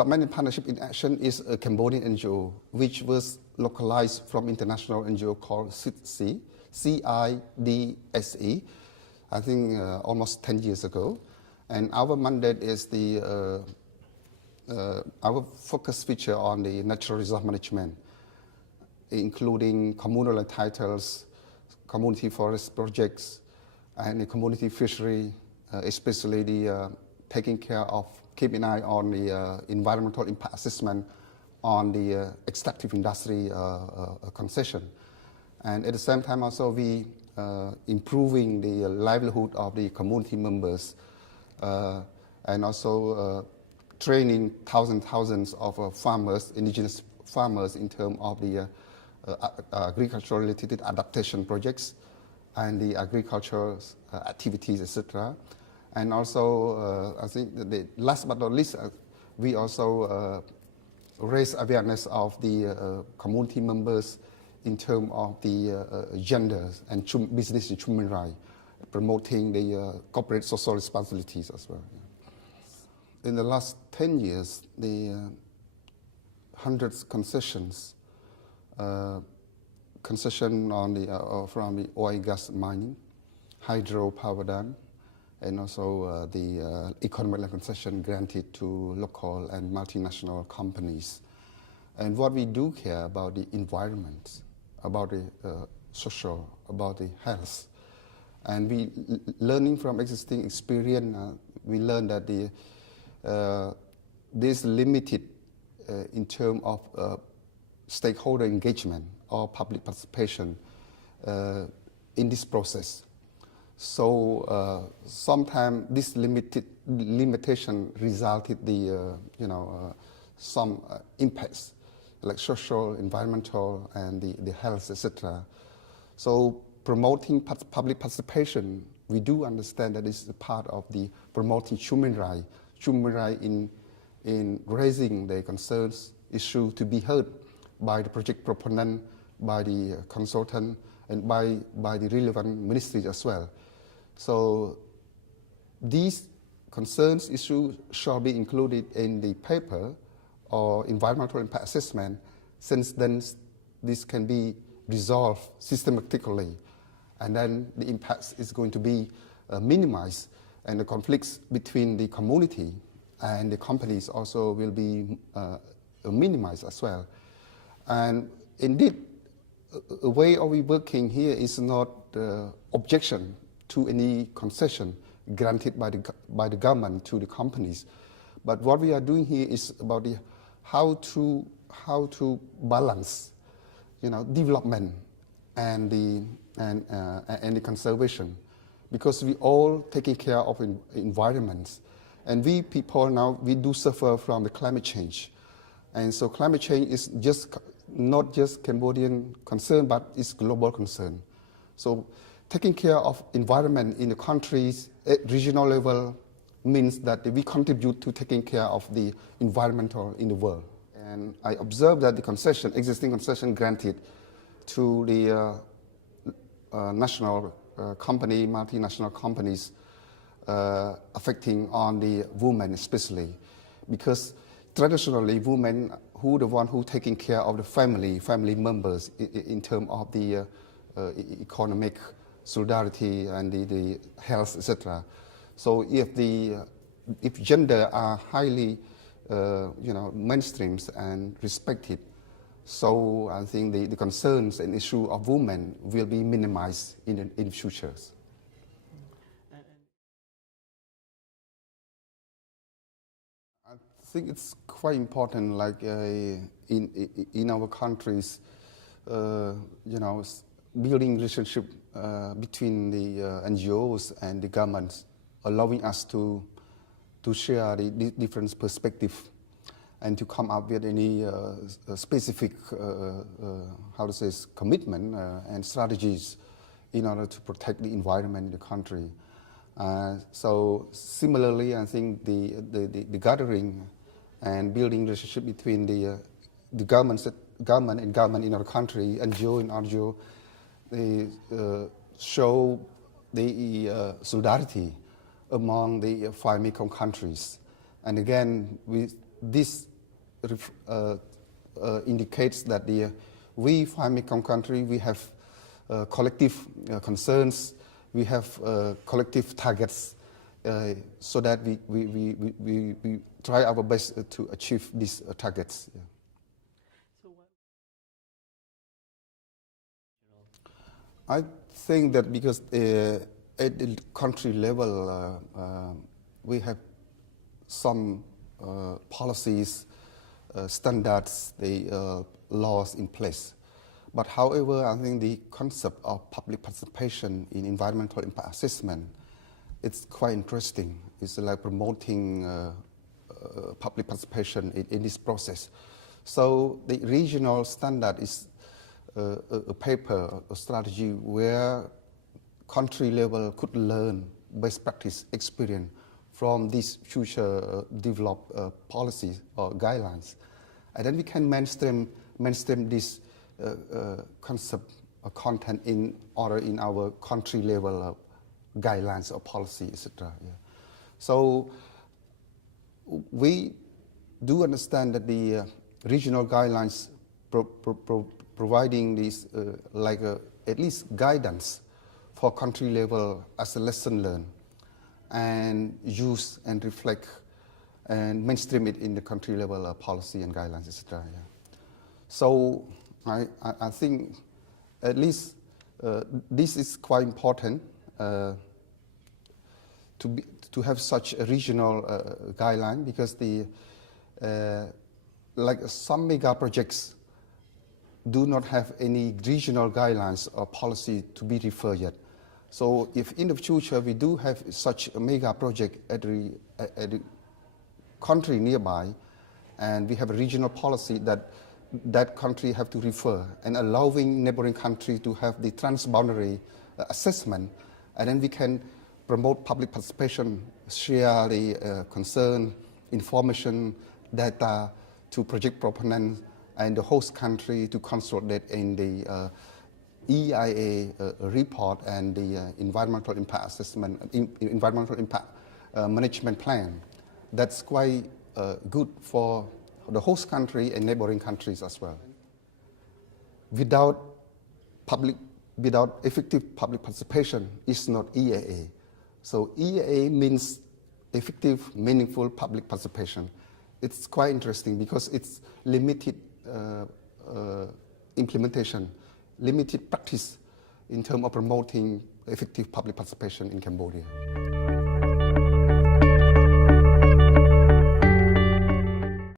Development and Partnership in Action is a Cambodian NGO which was localized from international NGO called CIDSE, CIDSE, I think almost 10 years ago. And our mandate is our focus feature on the natural resource management, including communal titles, community forest projects, and the community fishery, especially the taking care of, keeping an eye on the environmental impact assessment on the extractive industry concession. And at the same time also we improving the livelihood of the community members and also training thousands of farmers, indigenous farmers in terms of the agricultural related adaptation projects and the agricultural activities, etc. And also, I think the last but not least, we also raise awareness of the community members in terms of the gender and business and human rights, promoting the corporate social responsibilities as well. In the last 10 years, the hundreds concessions, concession on the from the oil and gas mining, hydro power dam, and also the economic concession granted to local and multinational companies. And what we do care about the environment, about the social, about the health. And we learning from existing experience, we learn that this limited in terms of stakeholder engagement or public participation in this process. So sometimes this limitation resulted the some impacts like social, environmental, and the health, etc. So promoting public participation, we do understand that this is a part of the promoting human rights in raising the concerns issue to be heard by the project proponent, by the consultant, and by the relevant ministries as well. So these concerns issues shall be included in the paper or environmental impact assessment, since then this can be resolved systematically, and then the impacts is going to be minimized, and the conflicts between the community and the companies also will be minimized as well. And indeed, a way of we working here is not objection to any concession granted by the government to the companies, but what we are doing here is about the how to balance, development and the conservation, because we all taking care of environments, and we people now we do suffer from the climate change, and so climate change is not just Cambodian concern, but it's global concern. So taking care of environment in the countries at regional level means that we contribute to taking care of the environmental in the world. And I observed that the existing concession granted to the national company, multinational companies, affecting on the women especially, because traditionally women the one who taking care of the family members in terms of the economic solidarity and the health, etc. So if gender are highly mainstreamed and respected, so I think the concerns and issue of women will be minimized in futures. I think it's quite important, like in our countries, building relationship between the NGOs and the governments, allowing us to share the different perspectives and to come up with any specific, commitment and strategies in order to protect the environment in the country. So similarly, I think the gathering and building relationship between the government in our country, NGO and RGO, they show the solidarity among the 5 Mekong countries. And again, this indicates that we, 5 Mekong country, we have collective concerns, we have collective targets, so that we try our best to achieve these targets. Yeah. I think that because at the country level, we have some policies, standards, the laws in place. But however, I think the concept of public participation in environmental impact assessment, it's quite interesting. It's like promoting public participation in this process. So the regional standard is a paper, a strategy where country level could learn best practice experience from these future developed policies or guidelines. And then we can mainstream this concept or content in our country level guidelines or policy, etc. Yeah. So we do understand that the regional guidelines providing these at least guidance for country level as a lesson learned, and use and reflect and mainstream it in the country level policy and guidelines, etc. Yeah. So I think at least this is quite important to have such a regional guideline, because like some mega projects do not have any regional guidelines or policy to be referred yet. So if in the future we do have such a mega project at the country nearby, and we have a regional policy that country have to refer, and allowing neighboring countries to have the transboundary assessment, and then we can promote public participation, share the concern, information, data to project proponents and the host country to consolidate in the EIA report and the environmental impact assessment, environmental impact management plan. That's quite good for the host country and neighboring countries as well. Without effective public participation, it's not EIA. So EIA means effective, meaningful public participation. It's quite interesting because it's limited implementation, limited practice in terms of promoting effective public participation in Cambodia.